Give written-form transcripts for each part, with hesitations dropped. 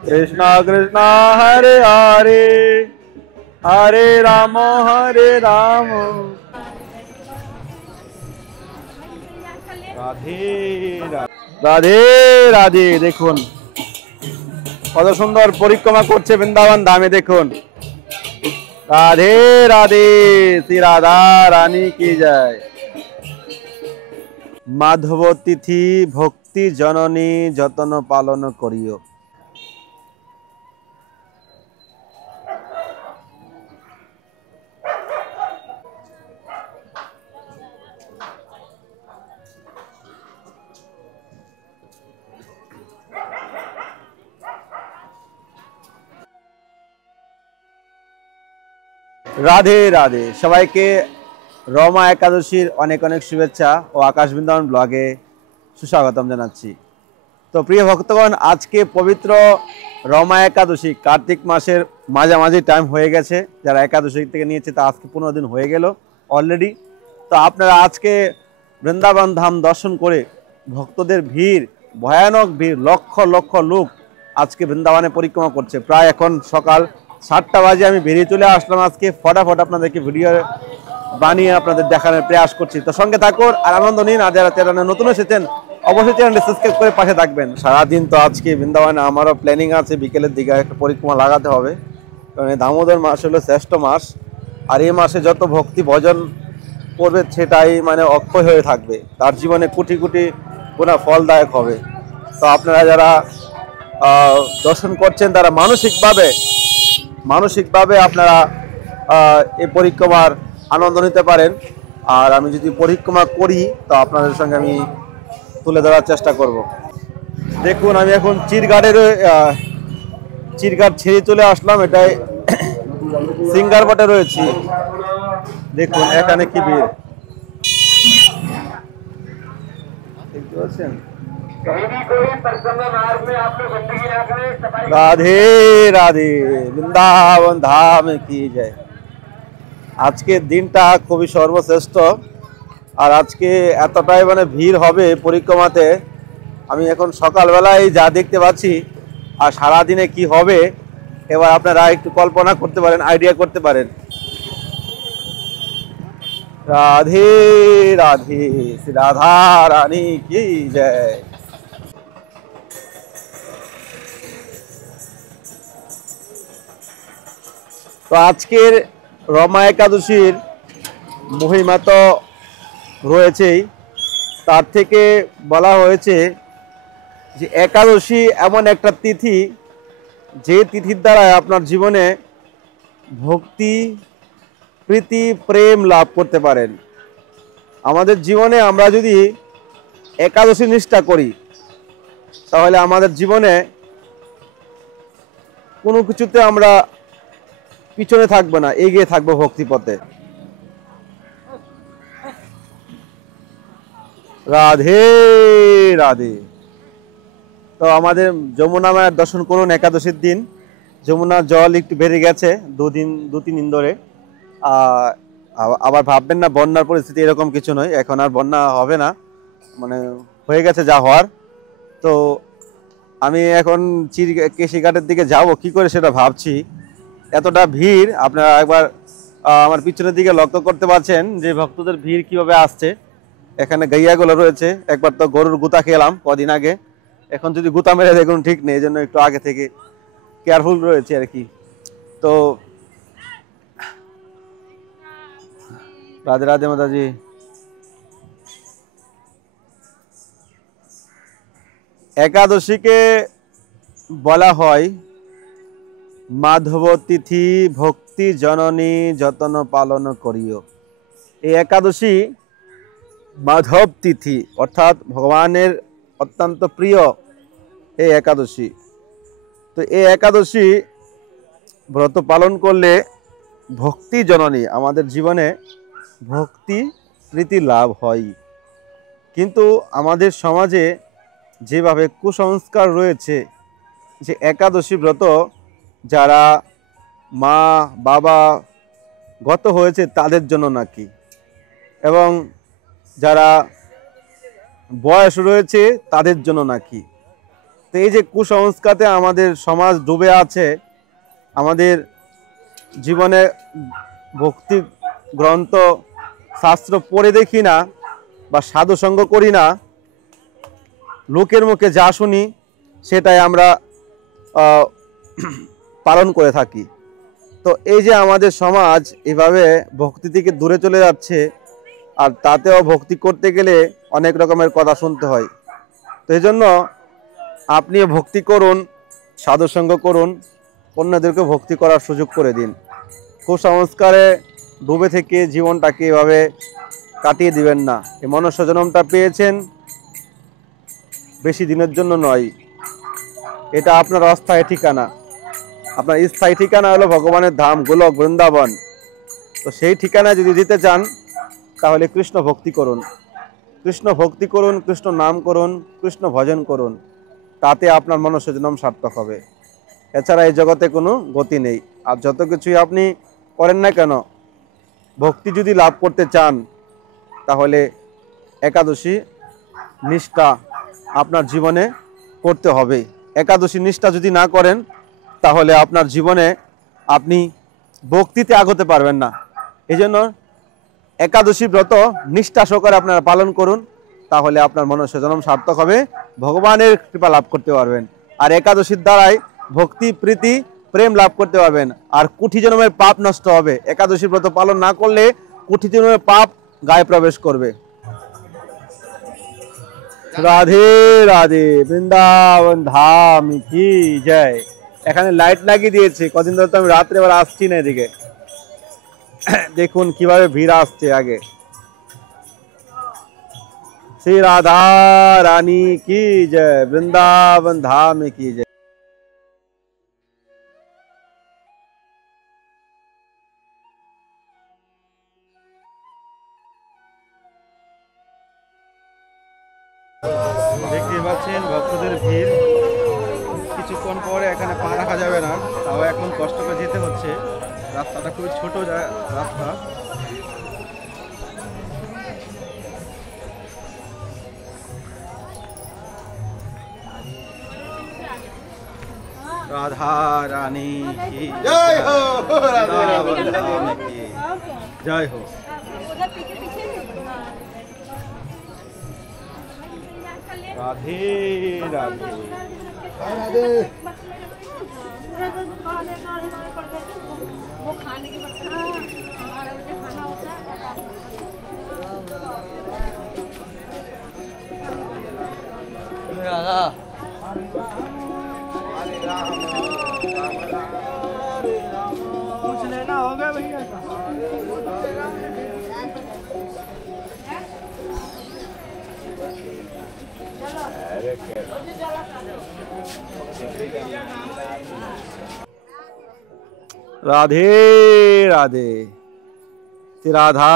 कृष्ण कृष्ण हरे हरे हरे राम राधे राधे राधे। देखুন কত সুন্দর পরিক্রমা করছে বৃন্দাবন ধামে। দেখুন রাধে রাধে, শ্রী রাধা রানী কি জয়। মাধব তিথি ভক্তি জননী যতন পালন করিও। রাধে রাধে, সবাইকে রমা একাদশীর অনেক অনেক শুভেচ্ছা ও আকাশ বৃন্দাবন ব্লগে সুস্বাগতম জানাচ্ছি। তো প্রিয় ভক্তগণ, আজকে পবিত্র রমা একাদশী, কার্তিক মাসের মাঝামাঝি টাইম হয়ে গেছে। যারা একাদশী থেকে নিয়েছে তা আজকে 15 দিন হয়ে গেল অলরেডি। তো আপনারা আজকে বৃন্দাবন ধাম দর্শন করে ভক্তদের ভিড়, ভয়ানক ভিড়, লক্ষ লক্ষ লোক আজকে বৃন্দাবনে পরিক্রমা করছে। প্রায় এখন সকাল 7টা বাজে আমি বেরিয়ে চলে আসলাম। আজকে ফটাফট আপনাদেরকে ভিডিও বানিয়ে আপনাদের দেখানোর প্রয়াস করছি। তো সঙ্গে থাকুন আর আনন্দ নিন। আর যারা চ্যানেলে নতুন এসেছেন অবশ্যই চ্যানেলটি সাবস্ক্রাইব করে পাশে থাকবেন। সারাদিন তো আজকে বৃন্দাবনে আমারও প্ল্যানিং আছে, বিকেলের দিকে একটা পরিক্রমা লাগাতে হবে। কারণ এই দামোদর মাস হলো শ্রেষ্ঠ মাস, আর এই মাসে যত ভক্তি ভজন করবে সেটাই মানে অক্ষয় হয়ে থাকবে, তার জীবনে কোটি কোটি গুণা ফলদায়ক হবে। তো আপনারা যারা দর্শন করছেন তারা মানসিকভাবে আপনারা এই পরিক্রমার আনন্দ নিতে পারেন। আর আমি যদি পরিক্রমা করি তো আপনাদের সঙ্গে আমি তুলে ধরার চেষ্টা করব। দেখুন আমি এখন চিরঘাট ছেড়ে চলে আসলাম। এটাই সিঙ্গারপটে রয়েছি। দেখুন এখানে কি ভিড় দেখতে পাচ্ছেন। রাধে রাধে, বৃন্দাবন ধাম কি জয়। আজকের দিনটা খুবই সর্বশ্রেষ্ঠ। আর আজকে এতটাই মানে ভিড় হবে পরিক্রমাতে, আমি এখন সকালবেলায় যা দেখতে পাচ্ছি আর সারাদিনে কি হবে এবার আপনারা একটু কল্পনা করতে পারেন, আইডিয়া করতে পারেন। রাধে রাধে, শ্রী রাধা রানী কি জয়। তো আজকের রমা একাদশীর মহিমা তো রয়েছেই, তার থেকে বলা হয়েছে যে একাদশী এমন একটা তিথি যে তিথির দ্বারা আপনার জীবনে ভক্তি, প্রীতি, প্রেম লাভ করতে পারেন। আমাদের জীবনে আমরা যদি একাদশী নিষ্ঠা করি তাহলে আমাদের জীবনে কোনো কিছুতে আমরা পিছনে থাকবো না, এগিয়ে থাকবো ভক্তি পথে। রাধে রাধে। তো আমাদের যমুনা মায়ের দর্শন করুন একাদশীর দিন। যমুনার জল একটু বেড়ে গেছে 2-3 দিন ধরে। আবার ভাববেন না বন্যার পরিস্থিতি, এরকম কিছু নয়। এখন আর বন্যা হবে না, মানে হয়ে গেছে যা হওয়ার। তো আমি এখন কেশিঘাটের দিকে যাব কি করে সেটা ভাবছি। এতটা ভিড়, আপনারা একবার আমার পিছনের দিকে লক্ষ্য করতে পারছেন যে ভক্তদের ভিড় কিভাবে আসছে। এখানে গাইয়াগুলো রয়েছে। একবার তো গরুর গুতা খেলাম কদিন আগে, এখন যদি গুতা মেরে দেখুন ঠিক নেই, এই জন্য একটু আগে থেকে কেয়ারফুল রয়েছে আর কি। তো রাধে রাধে মাতাজি। একাদশীকে বলা হয় মাধব তিথি ভক্তি জননী যতন পালন করিও। এই একাদশী মাধব তিথি, অর্থাৎ ভগবানের অত্যন্ত প্রিয় এই একাদশী। তো এই একাদশী ব্রত পালন করলে ভক্তি জননী, আমাদের জীবনে ভক্তি প্রীতি লাভ হয়। কিন্তু আমাদের সমাজে যেভাবে কুসংস্কার রয়েছে যে একাদশী ব্রত যারা মা বাবা গত হয়েছে তাদের জন্য নাকি, এবং যারা বয়স রয়েছে তাদের জন্য নাকি। তো এই যে কুসংস্কারে আমাদের সমাজ ডুবে আছে, আমাদের জীবনে ভক্তি গ্রন্থ শাস্ত্র পড়ে দেখি না বা সাধুসঙ্গ করি না, লোকের মুখে যা শুনি সেটাই আমরা পালন করে থাকি। তো এই যে আমাদের সমাজ এভাবে ভক্তি থেকে দূরে চলে যাচ্ছে, আর তাতেও ভক্তি করতে গেলে অনেক রকমের কথা শুনতে হয়। তো এই জন্য আপনিও ভক্তি করুন, সাধুসঙ্গ করুন, অন্যদেরকে ভক্তি করার সুযোগ করে দিন। কুসংস্কারে ডুবে থেকে জীবনটাকে এভাবে কাটিয়ে দিবেন না। এই মনুষ্য জন্মটা পেয়েছেন বেশি দিনের জন্য নয়, এটা আপনার অস্থায়ী ঠিকানা। আপনার স্থায়ী ঠিকানা হলো ভগবানের ধাম, গোলক, বৃন্দাবন। তো সেই ঠিকানায় যদি যেতে চান তাহলে কৃষ্ণ ভক্তি করুন, কৃষ্ণ ভক্তি করুন, কৃষ্ণ নাম করুন, কৃষ্ণ ভজন করুন, তাতে আপনার মনুষ্য জন্ম সার্থক হবে। এছাড়া এই জগতে কোনো গতি নেই। আর যত কিছুই আপনি করেন না কেন, ভক্তি যদি লাভ করতে চান তাহলে একাদশী নিষ্ঠা আপনার জীবনে করতে হবে। একাদশী নিষ্ঠা যদি না করেন তাহলে আপনার জীবনে আপনি ভক্তিতে আগতে পারবেন না। এই জন্য একাদশী ব্রত নিষ্ঠা সহকারে আপনারা পালন করুন, তাহলে আপনার মনুষ্য জন্ম সার্থক হবে, ভগবানের কৃপা লাভ করতে পারবেন। আর একাদশীর দ্বারাই ভক্তি, প্রীতি, প্রেম লাভ করতে পারবেন। আর কোটি জন্মের পাপ নষ্ট হবে। একাদশী ব্রত পালন না করলে কোটি জন্মের পাপ গায়ে প্রবেশ করবে। রাধে রাধে, বৃন্দাবন ধাম কি জয়। এখানে লাইট লাগিয়ে দিয়েছে, কদিন ধরে তো আমি রাত্রেবেলা আসছি না এদিকে। দেখুন কিভাবে ভিড় আসছে আগে। শ্রী রাধা রানী কি জয়, বৃন্দাবন ধাম কি জয়। দেখতে পাচ্ছেন ভক্তদের ভিড়। কিছুক্ষণ পরে এখানে পা রাখা যাবে না, তাও এখন কষ্ট করে যেতে হচ্ছে। রাস্তাটা খুবই ছোট রাস্তা। রাধা রানী কি জয় হো, জয় হো। রাধে রাধে, वो खाने की हमारा जो खाना होता है कुछ लेना होगा भैया। রাধে রাধে, শ্রী রাধা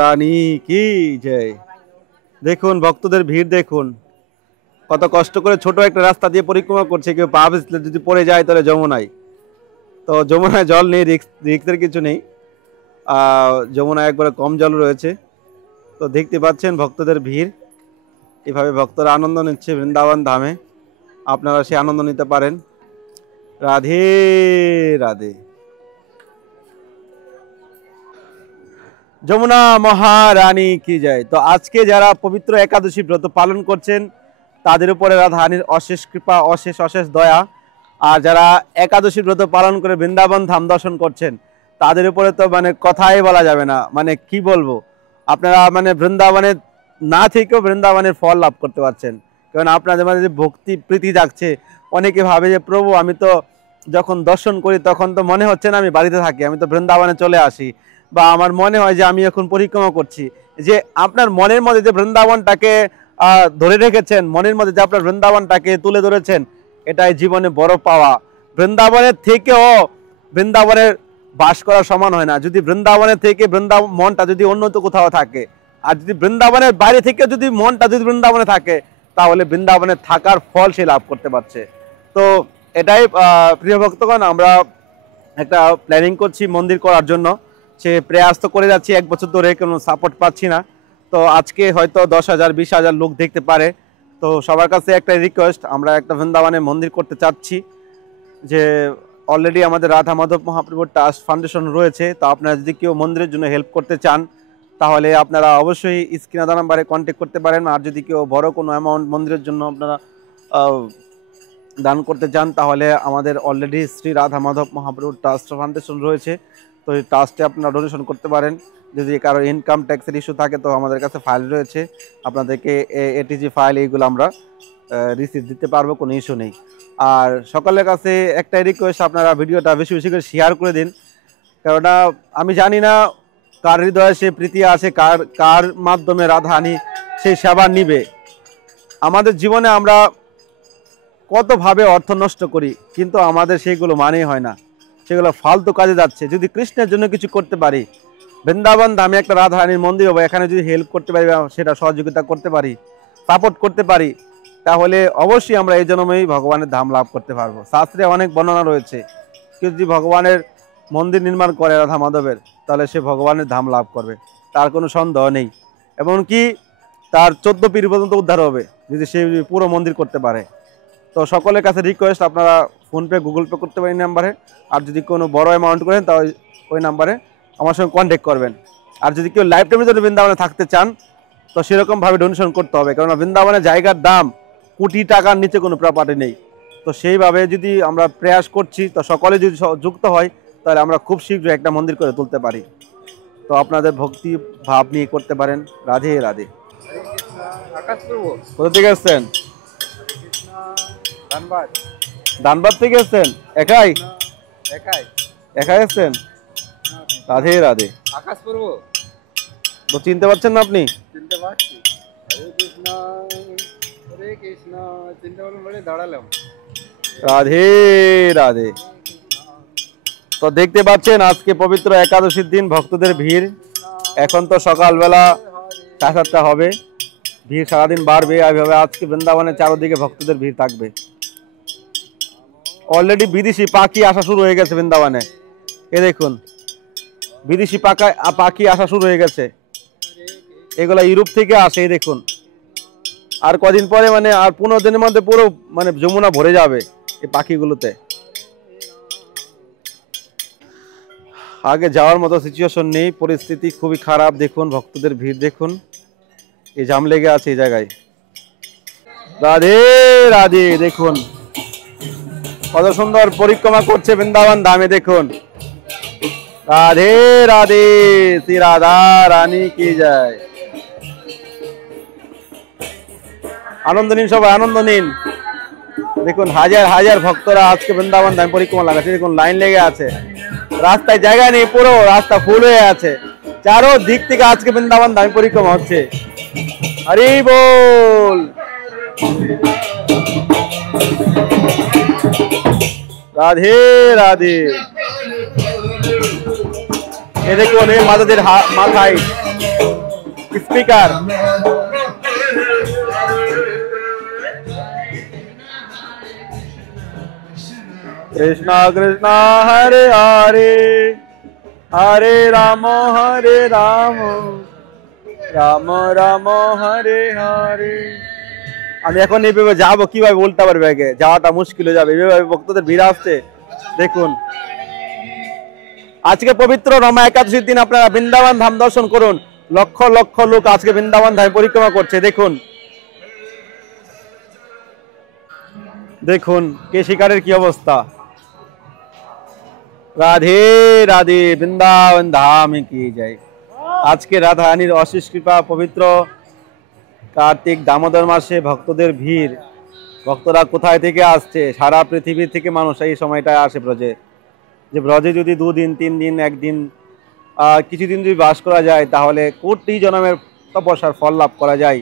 রানী কি জয়। দেখুন ভক্তদের ভিড় দেখুন, কত কষ্ট করে ছোট একটা রাস্তা দিয়ে পরিক্রমা করছে। কেউ পা পিছলে যদি পড়ে যায় তাহলে যমুনায়, তো যমুনায় জল নেই, রিক্সের কিছু নেই। যমুনায় একবারে কম জল রয়েছে। তো দেখতে পাচ্ছেন ভক্তদের ভিড়, এভাবে ভক্তরা আনন্দ নিচ্ছে বৃন্দাবন ধামে। আপনারা সে আনন্দ নিতে পারেন। রাধে রাধে। যমুনা মহারানী কি যায়। তো আজকে যারা পবিত্র একাদশী ব্রত পালন করছেন তাদের উপরে রাধারানীর অশেষ কৃপা, অশেষ অশেষ দয়া। আর যারা একাদশী ব্রত পালন করে বৃন্দাবন ধাম দর্শন করছেন তাদের উপরে তো মানে কথাই বলা যাবে না। মানে কি বলবো, আপনারা মানে বৃন্দাবনে না থেকেও বৃন্দাবনের ফল লাভ করতে পারছেন। কারণ আপনাদের মাঝে যে ভক্তি প্রীতি জাগছে। অনেকে ভাবে যে প্রভু আমি তো যখন দর্শন করি তখন তো মনে হচ্ছে না আমি বাড়িতে থাকি, আমি তো বৃন্দাবনে চলে আসি, বা আমার মনে হয় যে আমি এখন পরিক্রমা করছি। যে আপনার মনের মধ্যে যে বৃন্দাবনটাকে ধরে রেখেছেন, মনের মধ্যে যে আপনার বৃন্দাবনটাকে তুলে ধরেছেন, এটাই জীবনে বড় পাওয়া। বৃন্দাবনের থেকেও বৃন্দাবনের বাস করা সমান হয় না। যদি বৃন্দাবনের থেকে মনটা যদি অন্যত কোথাও থাকে, আর যদি বৃন্দাবনের বাইরে থেকে যদি মনটা যদি বৃন্দাবনে থাকে, তাহলে বৃন্দাবনে থাকার ফল সে লাভ করতে পারছে। তো এটাই প্রিয় ভক্তগণ, আমরা একটা প্ল্যানিং করছি মন্দির করার জন্য। সে প্রয়াস তো করে যাচ্ছি, 1 বছর ধরে কোনো সাপোর্ট পাচ্ছি না। তো আজকে হয়তো 10,000 20,000 লোক দেখতে পারে। তো তো সবার কাছে একটা রিকোয়েস্ট, আমরা একটা বৃন্দাবনে মন্দির করতে চাচ্ছি, যে অলরেডি আমাদের রাধা মাধব মহাপ্রভু ট্রাস্ট ফাউন্ডেশন রয়েছে। তো আপনারা যদি কেউ মন্দিরের জন্য হেল্প করতে চান তাহলে আপনারা অবশ্যই স্ক্রিনে দেওয়া নাম্বারে কন্ট্যাক্ট করতে পারেন। আর যদি কেউ বড় কোনো অ্যামাউন্ট মন্দিরের জন্য আপনারা দান করতে চান তাহলে আমাদের already Shri Radha Madhav Mahaprabhu trust foundation রয়েছে। তো এই ট্রাস্টে আপনারা ডোনেশন করতে পারেন। যদি কারো ইনকাম ট্যাক্সের ইস্যু থাকে তো আমাদের কাছে ফাইল রয়েছে, আপনাদেরকে এটিজি ফাইল এইগুলো আমরা রিসিভ দিতে পারবো, কোনো ইস্যু নেই। আর সকলের কাছে একটাই রিকোয়েস্ট, আপনারা ভিডিওটা বেশি বেশি করে শেয়ার করে দিন। কেননা আমি জানি না কার হৃদয়ে সে প্রীতি আছে, কার মাধ্যমে রাধারানী সেই সেবা নিবে। আমাদের জীবনে আমরা কতভাবে অর্থ নষ্ট করি, কিন্তু আমাদের সেইগুলো মানেই হয় না, সেগুলো ফালতু কাজে যাচ্ছে। যদি কৃষ্ণের জন্য কিছু করতে পারি, বৃন্দাবন ধামে একটা রাধারানীর মন্দির হবে, এখানে যদি হেল্প করতে পারি, সেটা সহযোগিতা করতে পারি, সাপোর্ট করতে পারি, তাহলে অবশ্যই আমরা এই জন্যই ভগবানের ধাম লাভ করতে পারবো। শাস্ত্রে অনেক বর্ণনা রয়েছে, কেউ যদি ভগবানের মন্দির নির্মাণ করে রাধা মাধবের, তাহলে সে ভগবানের ধাম লাভ করবে, তার কোনো সন্দেহ নেই। এমনকি তার 14 পীর পর্যন্ত উদ্ধার হবে যদি সে পুরো মন্দির করতে পারে। তো সকলের কাছে রিকোয়েস্ট, আপনারা ফোনপে গুগল পে করতে পারেন নাম্বারে। আর যদি কোনো বড় অ্যামাউন্ট করেন তাহলে ওই নাম্বারে আমার সঙ্গে কন্ট্যাক্ট করবেন। আর যদি কেউ লাইফ টাইমের জন্য বৃন্দাবনে থাকতে চান তো সেরকমভাবে ডোনেশন করতে হবে, কারণ বৃন্দাবনের জায়গার দাম কোটি টাকার নিচে কোনো প্রপার্টি নেই। তো সেইভাবে যদি আমরা প্রয়াস করছি, তো সকলে যদি যুক্ত হয় তাহলে আমরা খুব শীঘ্রই একটা মন্দির করে তুলতে পারি। তো আপনাদের ভক্তি ভাব নিয়ে করতে পারেন। রাধে রাধে। কোথা থেকে এসছেন? ধানবাদ থেকে এসছেন? একাই একাই এসছেন? রাধে রাধে। তো চিনতে পারছেন না আপনি? চিনতে পারছি। হরে কৃষ্ণ চিনতে পারলাম বলে দাঁড়ালাম। রাধে রাধে। তো দেখতে পাচ্ছেন আজকে পবিত্র একাদশীর দিন ভক্তদের ভিড়। এখন তো সকালবেলা 7:30 হবে, ভিড় সারাদিন বাড়বে। এইভাবে আজকে বৃন্দাবনের চারদিকে ভক্তদের ভিড় থাকবে। অলরেডি বিদেশি পাখি আসা শুরু হয়ে গেছে বৃন্দাবনে। এ দেখুন, বিদেশি পাখি আসা শুরু হয়ে গেছে। এগুলা ইউরোপ থেকে আসে। এই দেখুন, আর কদিন পরে মানে আর 15 দিনের মধ্যে পুরো মানে যমুনা ভরে যাবে এই পাখিগুলোতে। আগে যাওয়ার মতো সিচুয়েশন নেই, পরিস্থিতি খুবই খারাপ। দেখুন ভক্তদের ভিড় দেখুন, এই জাম লেগে আছে এই জায়গায়। রাধে রাধে। দেখুন কত সুন্দর পরিক্রমা করছে বৃন্দাবন ধামে। দেখুন, রাধে রাধে। শ্রী রাধা রানী কি জয়। আনন্দ নিন সবাই, আনন্দ নিন। দেখুন হাজার হাজার ভক্তরা আজকে বৃন্দাবন ধাম পরিক্রমা লাগাচ্ছে। দেখুন লাইন লেগে আছে, রাস্তায় জায়গা নেই, পুরো রাস্তা ফুল হয়ে আছে। চারো দিক থেকে আজকে বৃন্দাবন ধাম পরিক্রমা হচ্ছে। হরি বল। রাধে রাধে। এ দেখুন এই মাতাদের মাথায় স্পিকার। কৃষ্ণ কৃষ্ণ হরে হরে, হরে রাম রাম রাম হরে হরে। আমি এখন এইভাবে যাবো, কিভাবে উল্টা পারবে? আগে যাওয়াটা মুশকিল হয়ে যাবে, এইভাবে ভক্তদের ভিড় আসছে। দেখুন আজকে পবিত্র রমা একাদশীর দিন আপনারা বৃন্দাবন ধাম দর্শন করুন। লক্ষ লক্ষ লোক আজকে বৃন্দাবন ধাম পরিক্রমা করছে। দেখুন দেখুন কেশিকারের কি অবস্থা। রাধে রাধে। বৃন্দাবন ধাম কি যায়। আজকে রাধা রানীর অশেষ কৃপা। পবিত্র কার্তিক দামোদর মাসে ভক্তদের ভিড়। ভক্তরা কোথায় থেকে আসছে, সারা পৃথিবী থেকে মানুষ এই সময়টায় আসে ব্রজে। যে ব্রজে যদি 2 দিন 3 দিন একদিন কিছুদিন যদি বাস করা যায় তাহলে কোটি জন্মের তপস্যার ফল লাভ করা যায়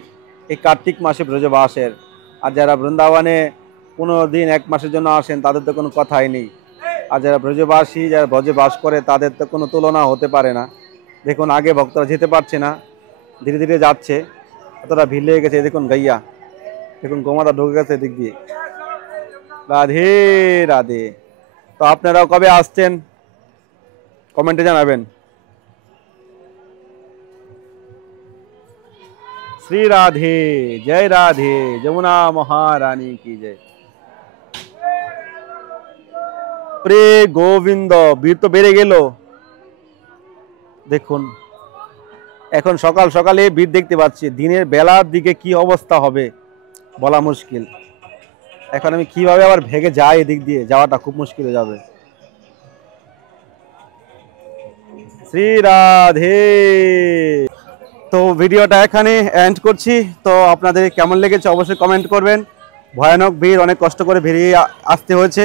এই কার্তিক মাসে ব্রজবাসের। আর যারা বৃন্দাবনে 15 দিন 1 মাসের জন্য আসেন তাদের তো কোনো কথাই নেই। আর যারা ব্রজবাসী, যারা ব্রজে বাস করে তাদের তো কোনো তুলনা হতে পারে না। দেখুন আগে ভক্তরা যেতে পারছে না, ধীরে ধীরে যাচ্ছে। এতটা ভিড় লেগে গেছে। দেখুন গাইয়া, দেখুন গোমাতা ঢুকে গেছে দিক দিয়ে। রাধে রাধে। তো আপনারাও কবে আসছেন কমেন্টে জানাবেন। শ্রী রাধে, জয় রাধে, যমুনা মহারানী কি জয়। প্রে গোবিন্দ, ভিড় তো বেড়ে গেল। দেখুন এখন সকাল সকালে ভিড় দেখতে পাচ্ছি, দিনের বেলার দিকে কি অবস্থা হবে বলা মুশকিল। এখন আমি কিভাবে আবার ভেগে যাই, এদিক দিয়ে যাওয়াটা খুব মুশকিল হয়ে যাবে। শ্রী রাধে। তো ভিডিওটা এখানে এন্ড করছি। তো আপনাদের কেমন লেগেছে অবশ্যই কমেন্ট করবেন। ভয়ানক ভিড়, অনেক কষ্ট করে বেরিয়ে আসতে হয়েছে।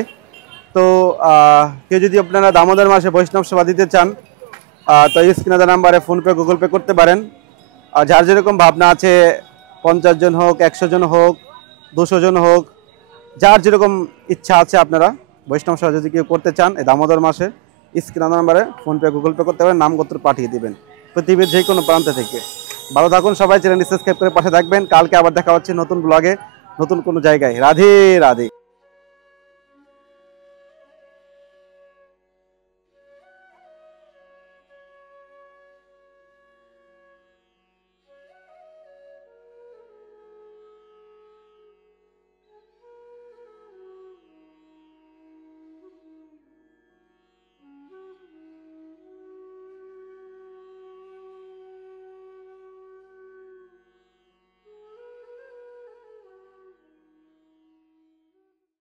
তো কেউ যদি আপনারা দামোদর মাসে বৈষ্ণব সেবা দিতে চান তো স্ক্রিনে দেওয়া নাম্বারে ফোনপে গুগল পে করতে পারেন। আর যার যেরকম ভাবনা আছে, 50 জন হোক, 100 জন হোক, 200 জন হোক, যার যেরকম ইচ্ছা আছে আপনারা বৈষ্ণব সেবা যদি কেউ করতে চান এই দামোদর মাসে স্ক্রিনে দেওয়া নাম্বারে ফোনপে গুগল পে করতে পারেন, নামগোত্র পাঠিয়ে দেবেন পৃথিবীর যে কোনো প্রান্ত থেকে। ভালো থাকুন সবাই, চ্যানেলটি সাবস্ক্রাইব করে পাশে থাকবেন। কালকে আবার দেখা হচ্ছে নতুন ব্লগে, নতুন কোনো জায়গায়। রাধে রাধে।